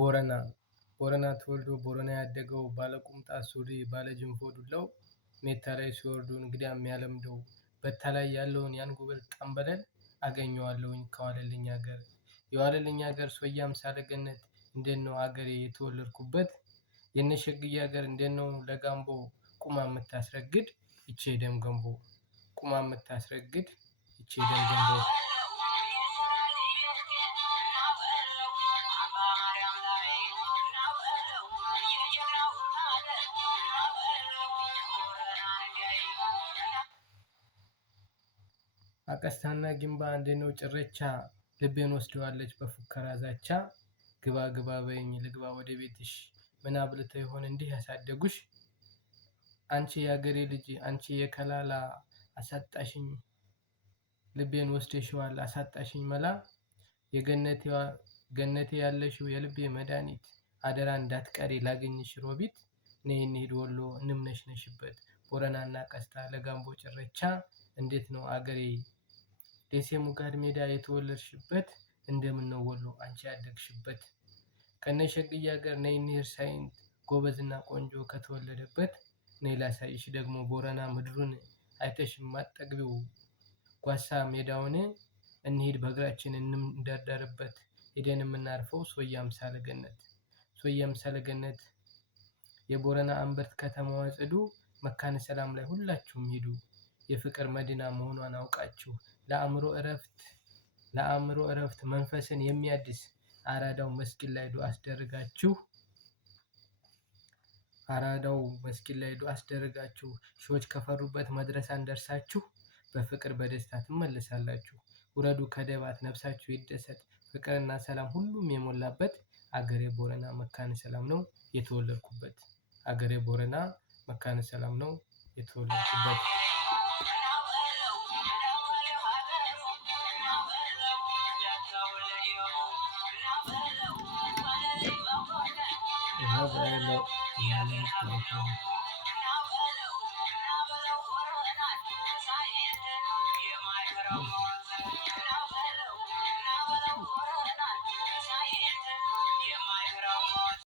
ቦረና ተወልዶ ቦረና ያደገው ባለቁምጣ ሱሪ ባለጅንፎ ዱላው ሜታ ላይ ሲወርዱ እንግዲያ የሚያለምደው በታ ላይ ያለውን ያን ጉብል ጠንበለል አገኘዋለሁኝ ከዋለልኝ ሀገር የዋለልኝ ሀገር ሶያ አምሳለ ገነት እንዴት ነው ሀገሬ የተወለድኩበት የነሸግዬ ሀገር እንዴት ነው ለጋምቦ ቁማ የምታስረግድ ይቼ ደም ገንቦ ቁማ የምታስረግድ ይቼ ደም ገንቦ አቀስታና ግንባ እንዴት ነው ጭረቻ ልቤን ወስደዋለች በፉከራ ዛቻ ግባ ግባ በይኝ ልግባ ወደ ቤትሽ ምን አብልተው ይሆን እንዲህ ያሳደጉሽ አንቺ የአገሬ ልጅ አንቺ የከላላ አሳጣሽኝ ልቤን ወስደሽዋል አሳጣሽኝ መላ የገነቴ ያለሽው የልቤ መድኃኒት አደራ እንዳትቀሪ ላገኝሽ ሮቢት ነይ እንሂድ ወሎ እንምነሽነሽበት ቦረናና ቀስታ ለጋምቦ ጭረቻ እንዴት ነው አገሬ ደሴ ሙጋድ ሜዳ የተወለድሽበት እንደምነው ወሎ አንቺ ያደግሽበት ከነሸግዬ ሀገር ነይ እንሂድ ሳይንት ጎበዝና ቆንጆ ከተወለደበት ነይ ላሳይሽ ደግሞ ቦረና ምድሩን አይተሽ የማትጠግቢው ጓሳ ሜዳውን እንሂድ በእግራችን እንደርደርበት ሄደን የምናርፈው ሶያ አምሳለ ገነት የቦረና አንበርት ከተማዋ ጽዱ መካነ ሰላም ላይ ሁላችሁም ሂዱ የፍቅር መዲና መሆኗን አውቃችሁ ለአእምሮ እረፍት መንፈስን የሚያድስ አራዳው መስጊድ ላይ ዱዓ አስደርጋችሁ ሺዎች ከፈሩበት መድረሳን ደርሳችሁ በፍቅር በደስታ ትመለሳላችሁ ውረዱ ከደባት ነፍሳችሁ ይደሰት ፍቅርና ሰላም ሁሉም የሞላበት አገሬ ቦረና መካነ ሰላም ነው የተወለድኩበት አገሬ ቦረና መካነ ሰላም ነው የተወለድኩበት